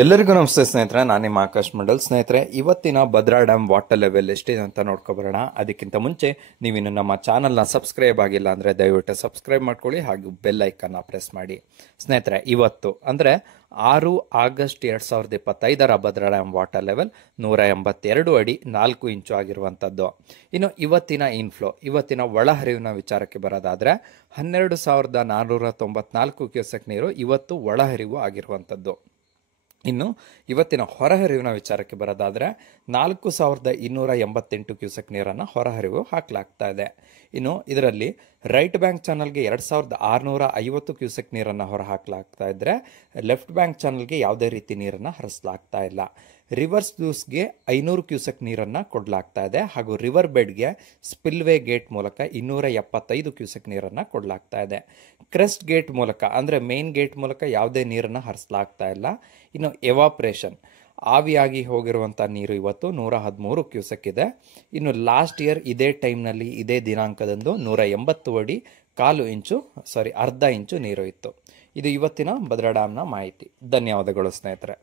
ಎಲ್ಲರಿಗೂ ನಮಸ್ತೆ ಸ್ನೇಹಿತರೆ, ನಾನು ನಿಮ್ಮ ಆಕಾಶ್ ಮಂಡಲ್. ಸ್ನೇಹಿತರೆ, ಇವತ್ತಿನ ಭದ್ರಾ ಡ್ಯಾಮ್ ವಾಟರ್ ಲೆವೆಲ್ ಎಷ್ಟಿದೆ ಅಂತ ನೋಡ್ಕೊಬರೋಣ. ಅದಕ್ಕಿಂತ ಮುಂಚೆ ನೀವಿನ್ನು ನಮ್ಮ ಚಾನಲ್ನ ಸಬ್ಸ್ಕ್ರೈಬ್ ಆಗಿಲ್ಲ ಅಂದರೆ ದಯವಿಟ್ಟು ಸಬ್ಸ್ಕ್ರೈಬ್ ಮಾಡ್ಕೊಳ್ಳಿ, ಹಾಗೂ ಬೆಲ್ ಐಕನ್ನ ಪ್ರೆಸ್ ಮಾಡಿ. ಸ್ನೇಹಿತರೆ, ಇವತ್ತು ಅಂದರೆ 6 August 2025 Bhadra dam water level 182 ಅಡಿ 4 ಇಂಚು ಆಗಿರುವಂಥದ್ದು. ಇನ್ನು ಇವತ್ತಿನ ಇನ್ಫ್ಲೋ, ಇವತ್ತಿನ ಒಳಹರಿವಿನ ವಿಚಾರಕ್ಕೆ ಬರೋದಾದರೆ 12,494 ಕ್ಯೂಸೆಕ್ ನೀರು ಇವತ್ತು ಒಳಹರಿವು ಆಗಿರುವಂಥದ್ದು. ಇನ್ನು ಇವತ್ತಿನ ಹೊರಹರಿವಿನ ವಿಚಾರಕ್ಕೆ ಬರೋದಾದರೆ 4,288 ಕ್ಯೂಸೆಕ್ ನೀರನ್ನು ಹೊರಹರಿವು ಹಾಕಲಾಗ್ತಾ ಇದೆ. ಇನ್ನು ಇದರಲ್ಲಿ ರೈಟ್ ಬ್ಯಾಂಕ್ ಚಾನಲ್ಗೆ 2,650 ಕ್ಯೂಸೆಕ್ ನೀರನ್ನು ಹೊರ ಹಾಕಲಾಗ್ತಾ ಇದ್ದರೆ ಲೆಫ್ಟ್ ಬ್ಯಾಂಕ್ ಚಾನಲ್ಗೆ ಯಾವುದೇ ರೀತಿ ನೀರನ್ನು ಹರಿಸಲಾಗ್ತಾ ಇಲ್ಲ. ರಿವರ್ ಸ್ಲೂಸ್ಗೆ 500 ಕ್ಯೂಸೆಕ್ ನೀರನ್ನು ಕೊಡಲಾಗ್ತಾ ಇದೆ, ಹಾಗೂ ರಿವರ್ ಬೆಡ್ಗೆ ಸ್ಪಿಲ್ವೇ ಗೇಟ್ ಮೂಲಕ 275 ಕ್ಯೂಸೆಕ್ ನೀರನ್ನು ಕೊಡಲಾಗ್ತಾ ಇದೆ. ಕ್ರೆಸ್ಟ್ ಗೇಟ್ ಮೂಲಕ ಅಂದರೆ ಮೇನ್ ಗೇಟ್ ಮೂಲಕ ಯಾವುದೇ ನೀರನ್ನು ಹರಿಸಲಾಗ್ತಾ ಇಲ್ಲ. ಇನ್ನು ಎವಾಪ್ರೇಷನ್, ಆವಿಯಾಗಿ ಹೋಗಿರುವಂಥ ನೀರು ಇವತ್ತು 113 ಕ್ಯೂಸೆಕ್ ಇದೆ. ಇನ್ನು ಲಾಸ್ಟ್ ಇಯರ್ ಇದೇ ಟೈಮ್ನಲ್ಲಿ ಇದೇ ದಿನಾಂಕದಂದು 180 ಅಡಿ ಅರ್ಧ ಇಂಚು ನೀರು ಇತ್ತು. ಇದು ಇವತ್ತಿನ ಭದ್ರಾ ಡ್ಯಾಮ್ನ ಮಾಹಿತಿ. ಧನ್ಯವಾದಗಳು ಸ್ನೇಹಿತರೆ.